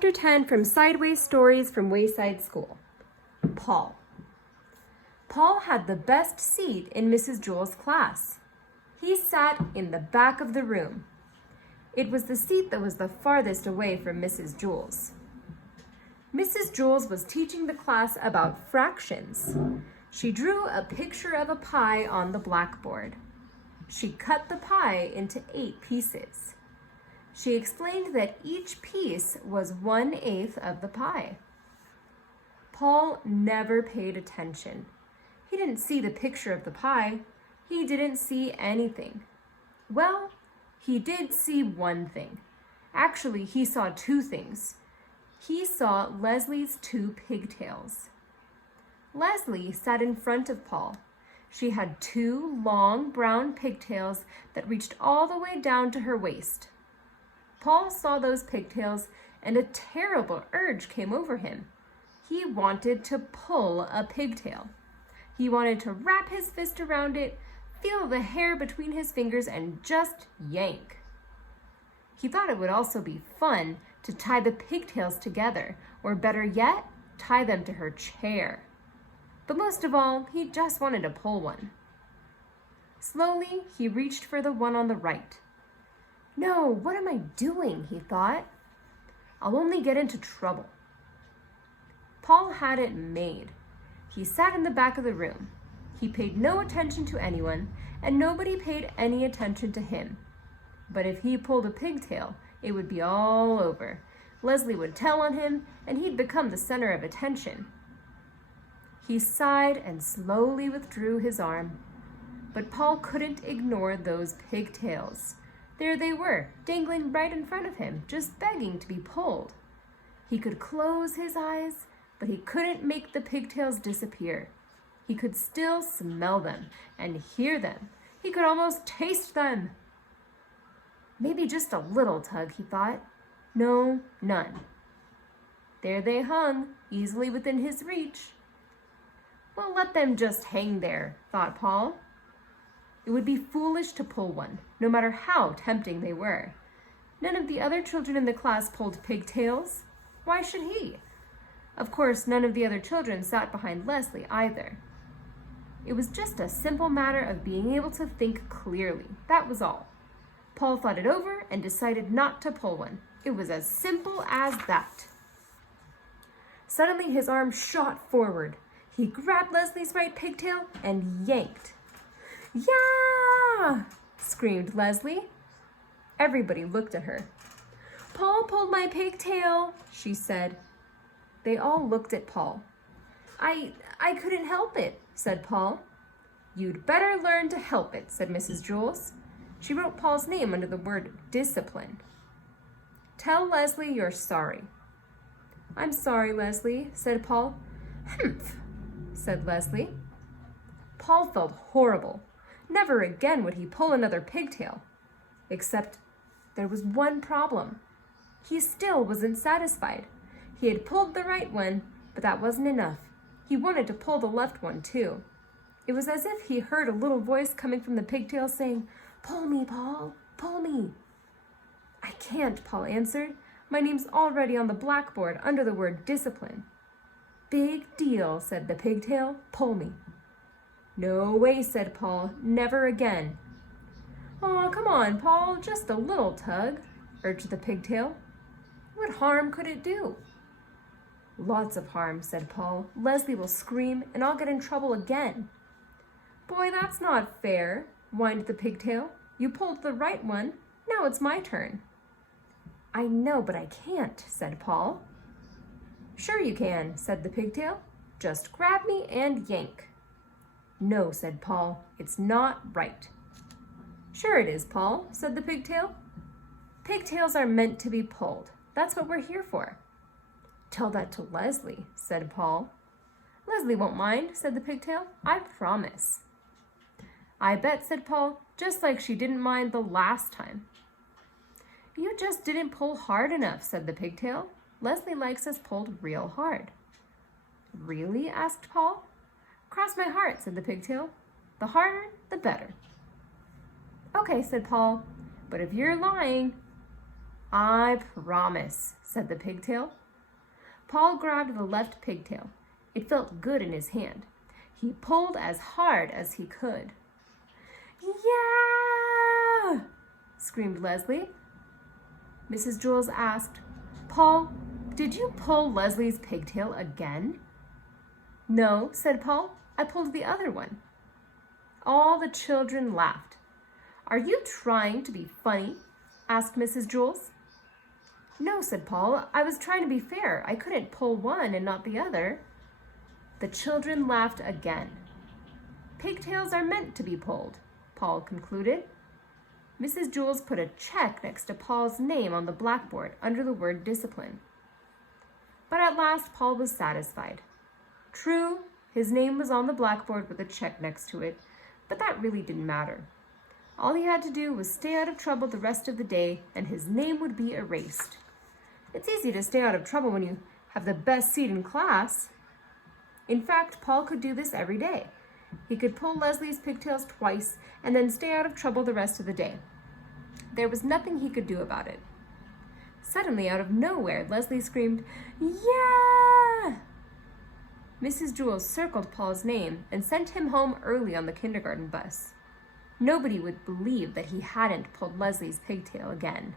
Chapter 10 from Sideways Stories from Wayside School. Paul. Paul had the best seat in Mrs. Jewell's class. He sat in the back of the room. It was the seat that was the farthest away from Mrs. Jewell's. Mrs. Jewell's was teaching the class about fractions. She drew a picture of a pie on the blackboard. She cut the pie into 8 pieces. She explained that each piece was 1/8 of the pie. Paul never paid attention. He didn't see the picture of the pie. He didn't see anything. Well, he did see one thing. Actually, he saw 2 things. He saw Leslie's 2 pigtails. Leslie sat in front of Paul. She had 2 long brown pigtails that reached all the way down to her waist. Paul saw those pigtails and a terrible urge came over him. He wanted to pull a pigtail. He wanted to wrap his fist around it, feel the hair between his fingers, and just yank. He thought it would also be fun to tie the pigtails together, or better yet, tie them to her chair. But most of all, he just wanted to pull one. Slowly, he reached for the one on the right. No, what am I doing? He thought. I'll only get into trouble. Paul had it made. He sat in the back of the room. He paid no attention to anyone, and nobody paid any attention to him. But if he pulled a pigtail, it would be all over. Leslie would tell on him, and he'd become the center of attention. He sighed and slowly withdrew his arm. But Paul couldn't ignore those pigtails. There they were, dangling right in front of him, just begging to be pulled. He could close his eyes, but he couldn't make the pigtails disappear. He could still smell them and hear them. He could almost taste them. Maybe just a little tug, he thought. No, none. There they hung, easily within his reach. Well, let them just hang there, thought Paul. It would be foolish to pull one, no matter how tempting they were. None of the other children in the class pulled pigtails. Why should he? Of course, none of the other children sat behind Leslie either. It was just a simple matter of being able to think clearly. That was all. Paul thought it over and decided not to pull one. It was as simple as that. Suddenly, his arm shot forward. He grabbed Leslie's right pigtail and yanked. Yeah! Screamed Leslie. Everybody looked at her. Paul pulled my pigtail, she said. They all looked at Paul. I couldn't help it, said Paul. You'd better learn to help it, said Mrs. Jewell's. She wrote Paul's name under the word discipline. Tell Leslie you're sorry. I'm sorry, Leslie, said Paul. Humph, said Leslie. Paul felt horrible. Never again would he pull another pigtail. Except there was one problem. He still wasn't satisfied. He had pulled the right one, but that wasn't enough. He wanted to pull the left one too. It was as if he heard a little voice coming from the pigtail saying, Pull me, Paul, pull me. I can't, Paul answered. My name's already on the blackboard under the word discipline. Big deal, said the pigtail. Pull me. No way, said Paul. Never again. Aw, come on, Paul, just a little tug, urged the pigtail. What harm could it do? Lots of harm, said Paul. Leslie will scream, and I'll get in trouble again. Boy, that's not fair, whined the pigtail. You pulled the right one. Now it's my turn. I know, but I can't, said Paul. Sure you can, said the pigtail. Just grab me and yank. No, said Paul. It's not right. Sure it is, Paul, said the pigtail. Pigtails are meant to be pulled. That's what we're here for. Tell that to Leslie, said Paul. Leslie won't mind, said the pigtail. I promise. I bet, said Paul, just like she didn't mind the last time. You just didn't pull hard enough, said the pigtail. Leslie likes us pulled real hard. Really? Asked Paul. Cross my heart, said the pigtail. The harder, the better. Okay, said Paul, but if you're lying... I promise, said the pigtail. Paul grabbed the left pigtail. It felt good in his hand. He pulled as hard as he could. Yeah! Screamed Leslie. Mrs. Jewls asked, Paul, did you pull Leslie's pigtail again? No, said Paul. I pulled the other one. All the children laughed. Are you trying to be funny? Asked Mrs. Jewls. No, said Paul. I was trying to be fair. I couldn't pull one and not the other. The children laughed again. Pigtails are meant to be pulled, Paul concluded. Mrs. Jewls put a check next to Paul's name on the blackboard under the word discipline. But at last Paul was satisfied. True, his name was on the blackboard with a check next to it, but that really didn't matter. All he had to do was stay out of trouble the rest of the day, and his name would be erased. It's easy to stay out of trouble when you have the best seat in class. In fact, Paul could do this every day. He could pull Leslie's pigtails twice and then stay out of trouble the rest of the day. There was nothing he could do about it. Suddenly, out of nowhere, Leslie screamed, Yeah! Mrs. Jewls circled Paul's name and sent him home early on the kindergarten bus. Nobody would believe that he hadn't pulled Leslie's pigtail again.